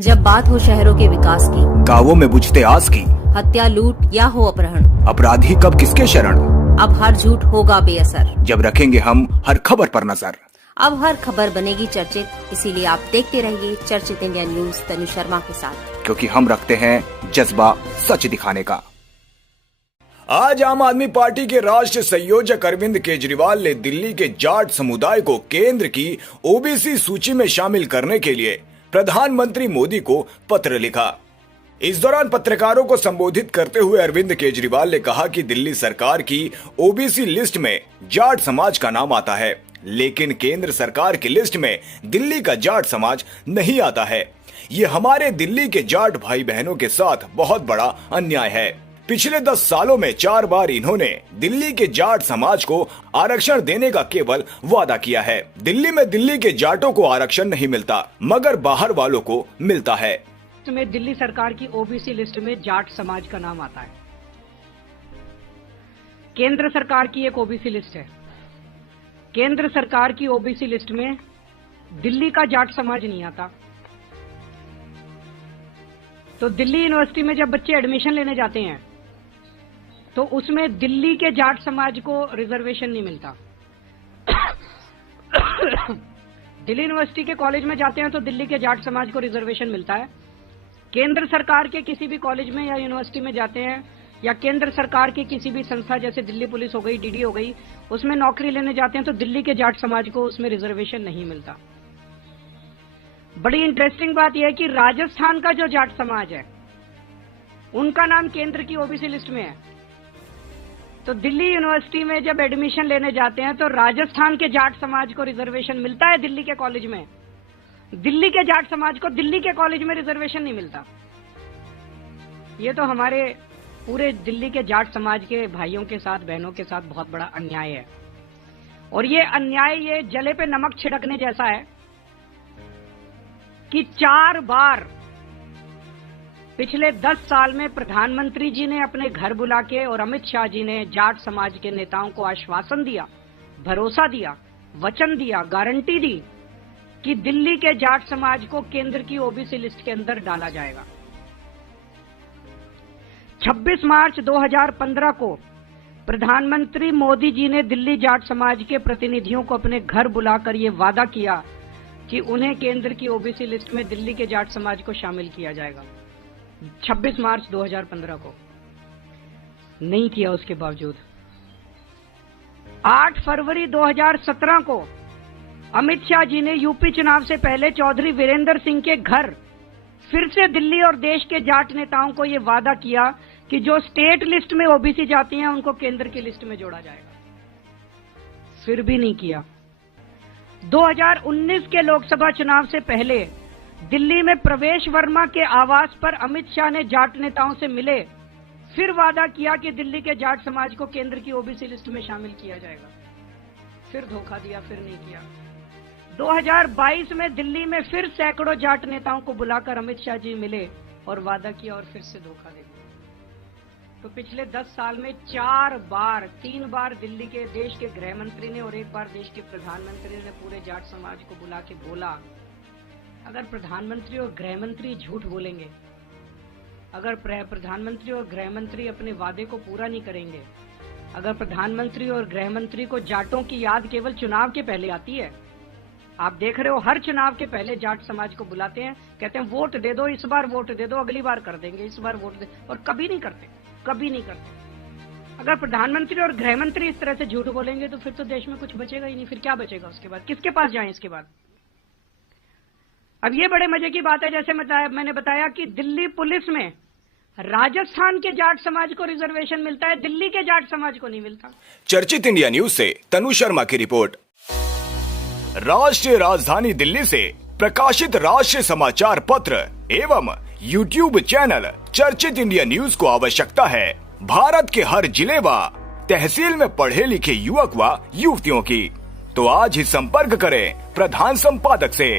जब बात हो शहरों के विकास की, गांवों में बुझते आस की, हत्या लूट या हो अपहरण, अपराधी कब किसके शरण, अब हर झूठ होगा बेअसर। जब रखेंगे हम हर खबर पर नजर। अब हर खबर बनेगी चर्चित, इसीलिए आप देखते रहिए चर्चित इंडिया न्यूज तनु शर्मा के साथ, क्योंकि हम रखते हैं जज्बा सच दिखाने का। आज आम आदमी पार्टी के राष्ट्रीय संयोजक अरविंद केजरीवाल ने दिल्ली के जाट समुदाय को केंद्र की ओबीसी सूची में शामिल करने के लिए प्रधानमंत्री मोदी को पत्र लिखा। इस दौरान पत्रकारों को संबोधित करते हुए अरविंद केजरीवाल ने कहा कि दिल्ली सरकार की ओबीसी लिस्ट में जाट समाज का नाम आता है, लेकिन केंद्र सरकार की लिस्ट में दिल्ली का जाट समाज नहीं आता है। ये हमारे दिल्ली के जाट भाई बहनों के साथ बहुत बड़ा अन्याय है। पिछले 10 सालों में 4 बार इन्होंने दिल्ली के जाट समाज को आरक्षण देने का केवल वादा किया है। दिल्ली में दिल्ली के जाटों को आरक्षण नहीं मिलता, मगर बाहर वालों को मिलता है। में दिल्ली सरकार की ओबीसी लिस्ट में जाट समाज का नाम आता है। केंद्र सरकार की एक ओबीसी लिस्ट है। केंद्र सरकार की ओबीसी लिस्ट में दिल्ली का जाट समाज नहीं आता। तो दिल्ली यूनिवर्सिटी में जब बच्चे एडमिशन लेने जाते हैं तो उसमें दिल्ली के जाट समाज को रिजर्वेशन नहीं मिलता। दिल्ली यूनिवर्सिटी के कॉलेज में जाते हैं तो दिल्ली के जाट समाज को रिजर्वेशन मिलता है। केंद्र सरकार के किसी भी कॉलेज में या यूनिवर्सिटी में जाते हैं या केंद्र सरकार की किसी भी संस्था जैसे दिल्ली पुलिस हो गई, डीडी हो गई, उसमें नौकरी लेने जाते हैं तो दिल्ली के जाट समाज को उसमें रिजर्वेशन नहीं मिलता। बड़ी इंटरेस्टिंग बात यह है कि राजस्थान का जो जाट समाज है उनका नाम केंद्र की ओबीसी लिस्ट में है। तो दिल्ली यूनिवर्सिटी में जब एडमिशन लेने जाते हैं तो राजस्थान के जाट समाज को रिजर्वेशन मिलता है दिल्ली के कॉलेज में, दिल्ली के जाट समाज को दिल्ली के कॉलेज में रिजर्वेशन नहीं मिलता। ये तो हमारे पूरे दिल्ली के जाट समाज के भाइयों के साथ, बहनों के साथ बहुत बड़ा अन्याय है। और ये अन्याय ये जले पे नमक छिड़कने जैसा है कि 4 बार पिछले 10 साल में प्रधानमंत्री जी ने अपने घर बुला के और अमित शाह जी ने जाट समाज के नेताओं को आश्वासन दिया, भरोसा दिया, वचन दिया, गारंटी दी कि दिल्ली के जाट समाज को केंद्र की ओबीसी लिस्ट के अंदर डाला जाएगा। 26 मार्च 2015 को प्रधानमंत्री मोदी जी ने दिल्ली जाट समाज के प्रतिनिधियों को अपने घर बुलाकर ये वादा किया कि उन्हें केंद्र की ओबीसी लिस्ट में दिल्ली के जाट समाज को शामिल किया जाएगा। 26 मार्च 2015 को नहीं किया। उसके बावजूद 8 फरवरी 2017 को अमित शाह जी ने यूपी चुनाव से पहले चौधरी वीरेंद्र सिंह के घर फिर से दिल्ली और देश के जाट नेताओं को यह वादा किया कि जो स्टेट लिस्ट में ओबीसी जाती हैं उनको केंद्र की लिस्ट में जोड़ा जाएगा। फिर भी नहीं किया। 2019 के लोकसभा चुनाव से पहले दिल्ली में प्रवेश वर्मा के आवास पर अमित शाह ने जाट नेताओं से मिले, फिर वादा किया कि दिल्ली के जाट समाज को केंद्र की ओबीसी लिस्ट में शामिल किया जाएगा। फिर धोखा दिया, फिर नहीं किया। 2022 में दिल्ली में फिर सैकड़ों जाट नेताओं को बुलाकर अमित शाह जी मिले और वादा किया और फिर से धोखा दे दिया। तो पिछले 10 साल में 4 बार, 3 बार दिल्ली के देश के गृह मंत्री ने और 1 बार देश के प्रधानमंत्री ने पूरे जाट समाज को बुला के बोला, अगर प्रधानमंत्री और गृह मंत्री झूठ बोलेंगे, अगर प्रधानमंत्री और गृह मंत्री अपने वादे को पूरा नहीं करेंगे, अगर प्रधानमंत्री और गृह मंत्री को जाटों की याद केवल चुनाव के पहले आती है, आप देख रहे हो हर चुनाव के पहले जाट समाज को बुलाते हैं, कहते हैं वोट दे दो, इस बार वोट दे दो, अगली बार कर देंगे, इस बार वोट दे, और कभी नहीं करते, कभी नहीं करते। अगर प्रधानमंत्री और गृह मंत्री इस तरह से झूठ बोलेंगे तो फिर तो देश में कुछ बचेगा ही नहीं। फिर क्या बचेगा उसके बाद? किसके पास जाएं इसके बाद? अब ये बड़े मजे की बात है, जैसे मैंने बताया कि दिल्ली पुलिस में राजस्थान के जाट समाज को रिजर्वेशन मिलता है, दिल्ली के जाट समाज को नहीं मिलता। चर्चित इंडिया न्यूज से तनु शर्मा की रिपोर्ट। राष्ट्रीय राजधानी दिल्ली से प्रकाशित राष्ट्रीय समाचार पत्र एवं यूट्यूब चैनल चर्चित इंडिया न्यूज को आवश्यकता है भारत के हर जिले व तहसील में पढ़े लिखे युवक व युवतियों की। तो आज ही संपर्क करें प्रधान संपादक से।